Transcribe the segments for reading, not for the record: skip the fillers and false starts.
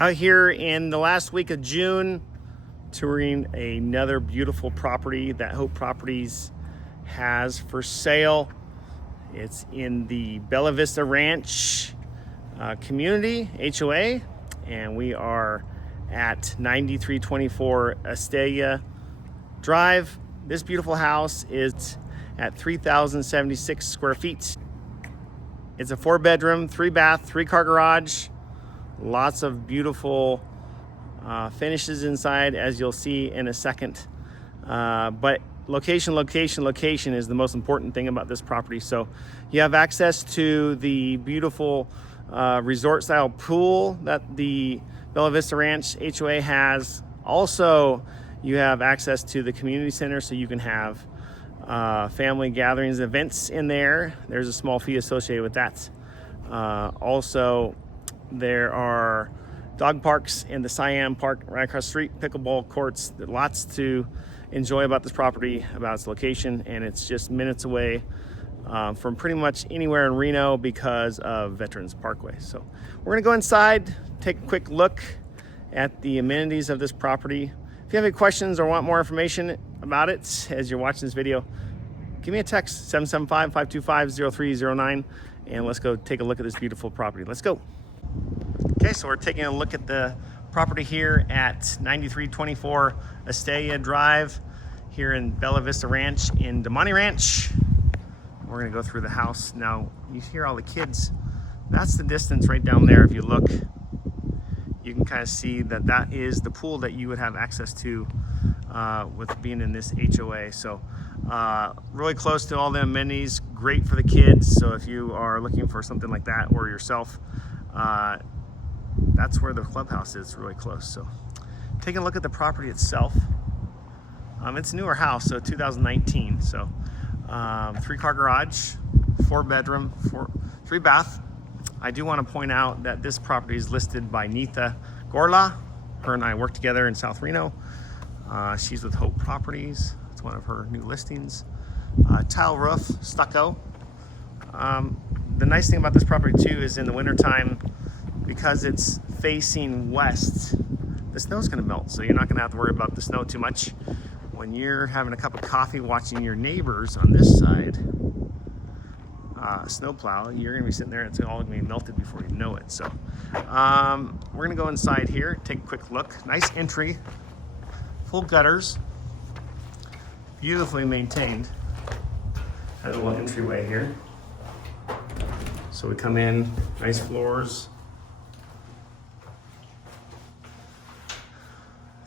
Out here in the last week of June, touring another beautiful property that Haute Properties has for sale. It's in the Vista Ranch community, HOA, and we are at 9324 Astaya Drive. This beautiful house is at 3,076 square feet. It's a 4-bedroom, 3-bath, 3-car garage. Lots of beautiful finishes inside, as you'll see in a second. But location is the most important thing about this property. So you have access to the beautiful resort style pool that the Bella Vista Ranch HOA has. Also, you have access to the community center, so you can have family gatherings, events in there. There's a small fee associated with that. Also, there are dog parks in the Cyan Park right across the street, pickleball courts. There's lots to enjoy about this property, about its location, and it's just minutes away from pretty much anywhere in Reno because of Veterans Parkway. So we're gonna go inside, take a quick look at the amenities of this property. If you have any questions or want more information about it as you're watching this video, give me a text, 775-525-0309, and let's go take a look at this beautiful property. Let's go. Okay, so we're taking a look at the property here at 9324 Astaya Drive here in Bella Vista Ranch in Damani Ranch. We're gonna go through the house. Now, you hear all the kids. That's the distance right down there. If you look, you can kind of see that that is the pool that you would have access to with being in this HOA. So really close to all the amenities, great for the kids. So if you are looking for something like that or yourself, that's where the clubhouse is, really close. So taking a look at the property itself. It's a newer house, so 2019. So 3-car garage, 4-bedroom, 3-bath. I do want to point out that this property is listed by neetha.gorla. Her and I work together in South Reno. She's with Haute Properties. It's one of her new listings. Tile roof, stucco. The nice thing about this property too is in the wintertime, because it's facing west, the snow's gonna melt, so you're not gonna have to worry about the snow too much. When you're having a cup of coffee watching your neighbors on this side snowplow, you're gonna be sitting there and it's all gonna be melted before you know it. So we're gonna go inside here, take a quick look. Nice entry, full gutters, beautifully maintained. Has a little entryway here. So we come in, nice floors,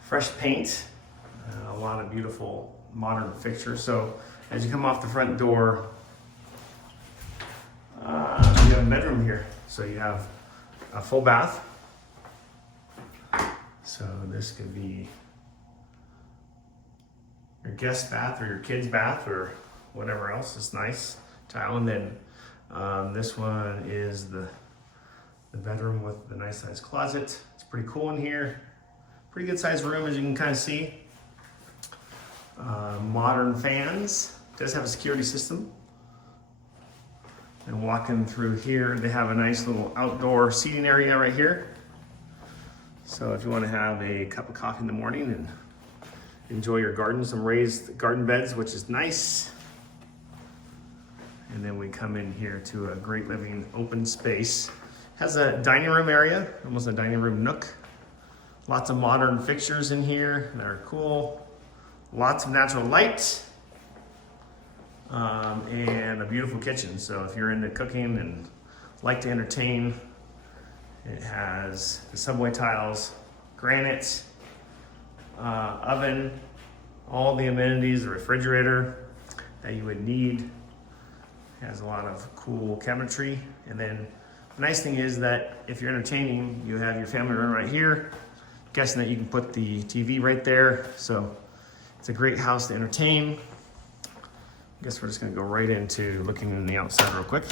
fresh paint, a lot of beautiful modern fixtures. So as you come off the front door, you have a bedroom here. So you have a full bath. So this could be your guest bath or your kid's bath or whatever else. It's nice tile. And then this one is the bedroom with the nice sized closet. It's pretty cool in here. Pretty good sized room, as you can kind of see. Modern fans. It does have a security system. And walking through here, they have a nice little outdoor seating area right here. So if you want to have a cup of coffee in the morning and enjoy your garden, some raised garden beds, which is nice. And then we come in here to a great living open space. Has a dining room area, almost a dining room nook. Lots of modern fixtures in here that are cool. Lots of natural light. And a beautiful kitchen. So if you're into cooking and like to entertain, it has the subway tiles, granite, oven, all the amenities, the refrigerator that you would need. Has a lot of cool cabinetry. And then the nice thing is that if you're entertaining, you have your family room right here. Guessing that you can put the TV right there. So it's a great house to entertain. I guess we're just gonna go right into looking in the outside real quick.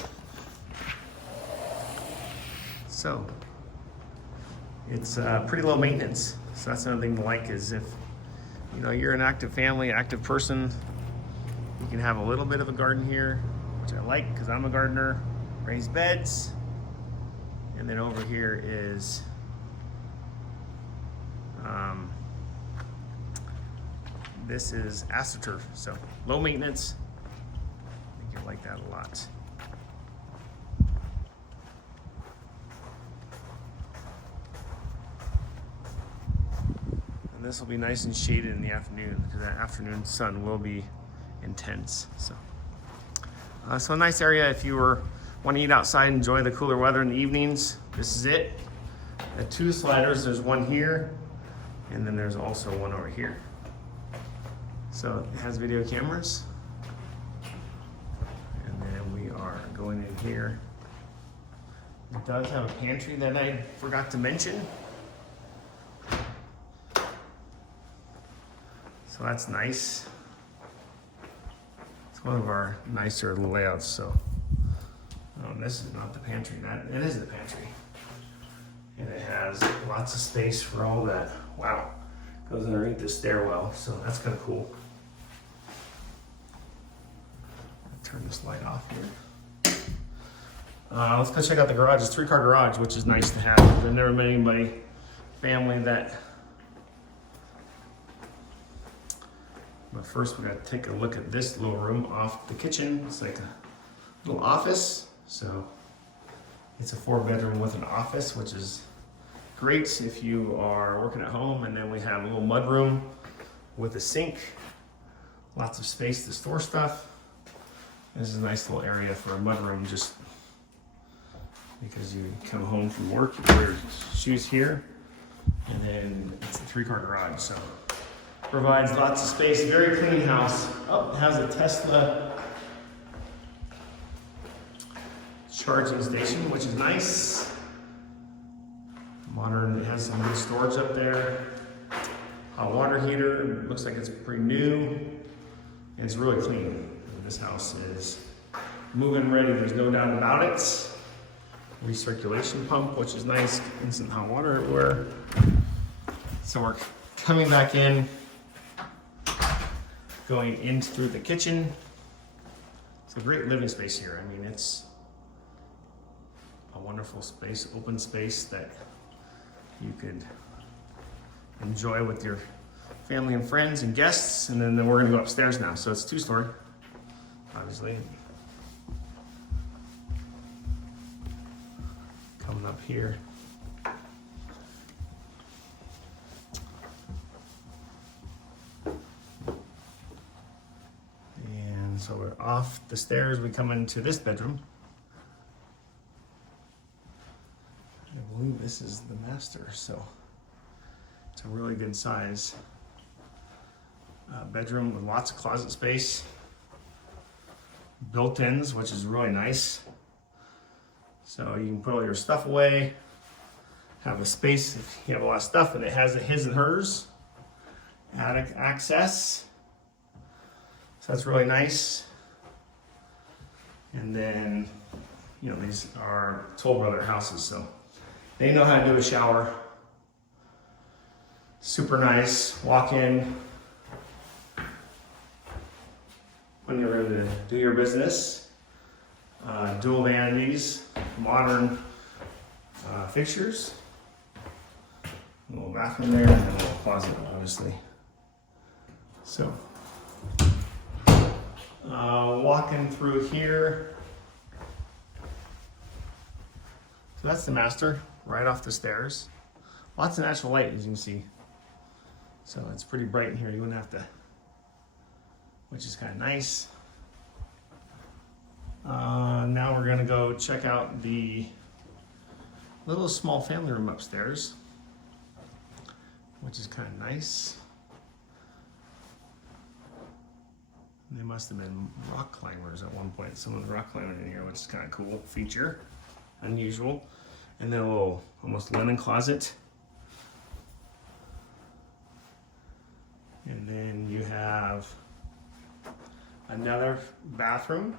So it's pretty low maintenance. So that's another thing to like, is if you're an active family, active person, you can have a little bit of a garden here, which I like because I'm a gardener. Raised beds. And then over here is this is AstroTurf, so low maintenance. I think you'll like that a lot. And this will be nice and shaded in the afternoon because that afternoon sun will be intense. So a nice area if you want to eat outside, enjoy the cooler weather in the evenings. This is it. The 2 sliders, there's one here, and then there's also one over here. So it has video cameras. And then we are going in here. It does have a pantry that I forgot to mention. So that's nice. It's one of our nicer layouts, so. This is not the pantry, it is the pantry. And it has lots of space for all that. Wow, goes underneath the stairwell, so that's kind of cool. I'll turn this light off here. Let's go check out the garage. It's a 3-car garage, which is nice to have. I've never met anybody, family that. But first we got to take a look at this little room off the kitchen. It's like a little office. So it's a 4-bedroom with an office, which is great if you are working at home. And then we have a little mud room with a sink, lots of space to store stuff. This is a nice little area for a mud room, just because you come home from work, you put your shoes here, and then it's a 3-car garage, so provides lots of space. Very clean house. Oh, it has a Tesla charging station, which is nice. Modern, it has some good storage up there. Hot water heater, looks like it's pretty new. And it's really clean. This house is move-in ready, there's no doubt about it. Recirculation pump, which is nice. Instant hot water everywhere. So we're coming back in, going in through the kitchen. It's a great living space here. I mean, it's a wonderful space, open space that you could enjoy with your family and friends and guests. And then we're gonna go upstairs now. So it's 2-story, obviously. Coming up here. And so we're off the stairs, we come into this bedroom. I believe this is the master, so it's a really good size bedroom with lots of closet space, built-ins, which is really nice. So you can put all your stuff away, have a space if you have a lot of stuff, and it has a his and hers attic access. So that's really nice. And then, you know, these are Toll Brother houses, so they know how to do a shower. Super nice. Walk in when you're ready to do your business. Dual vanities, modern fixtures. A little bathroom there, and a little closet, obviously. So, walking through here. So that's the master, right off the stairs. Lots of natural light, as you can see. So it's pretty bright in here. You wouldn't have to, which is kind of nice. Now we're gonna go check out the little small family room upstairs, which is kind of nice. They must have been rock climbers at one point. Someone's rock climbing in here, which is kind of cool feature, unusual. And then a little almost linen closet. And then you have another bathroom.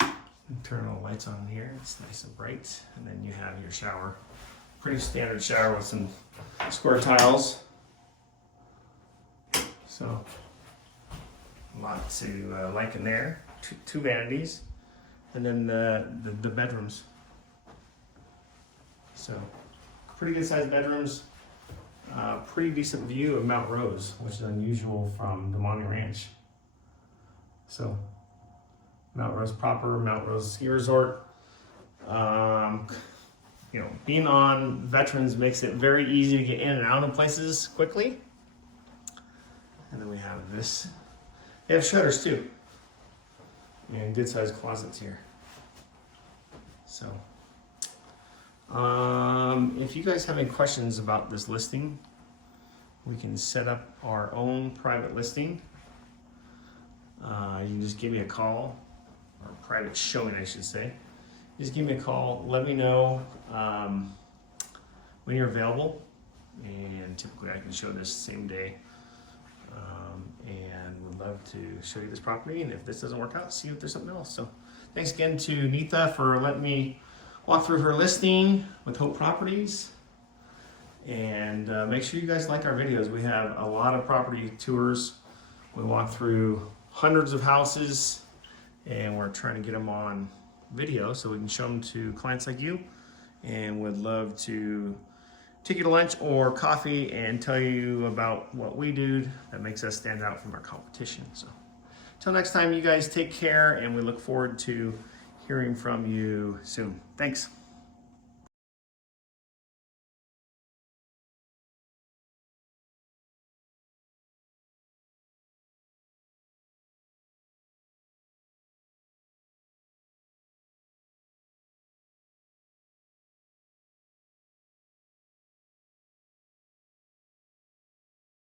And turn all the lights on here. It's nice and bright. And then you have your shower. Pretty standard shower with some square tiles. So, a lot to like in there. Two vanities. And then the bedrooms. So, pretty good sized bedrooms. pretty decent view of Mount Rose, which is unusual from the Monty Ranch. So, Mount Rose proper, Mount Rose Ski Resort. You know, being on Veterans makes it very easy to get in and out of places quickly. And then we have this. They have shutters too. And good sized closets here. So, if you guys have any questions about this listing, we can set up our own private listing. You can just give me a call, or private showing, I should say. Just give me a call. Let me know when you're available, and typically I can show this same day. And would love to show you this property. And if this doesn't work out, see if there's something else. So, thanks again to Neetha for letting me walk through her listing with Haute Properties. And make sure you guys like our videos. We have a lot of property tours. We walk through hundreds of houses, and we're trying to get them on video so we can show them to clients like you, and would love to take you to lunch or coffee and tell you about what we do that makes us stand out from our competition. So until next time, you guys take care, and we look forward to hearing from you soon. Thanks.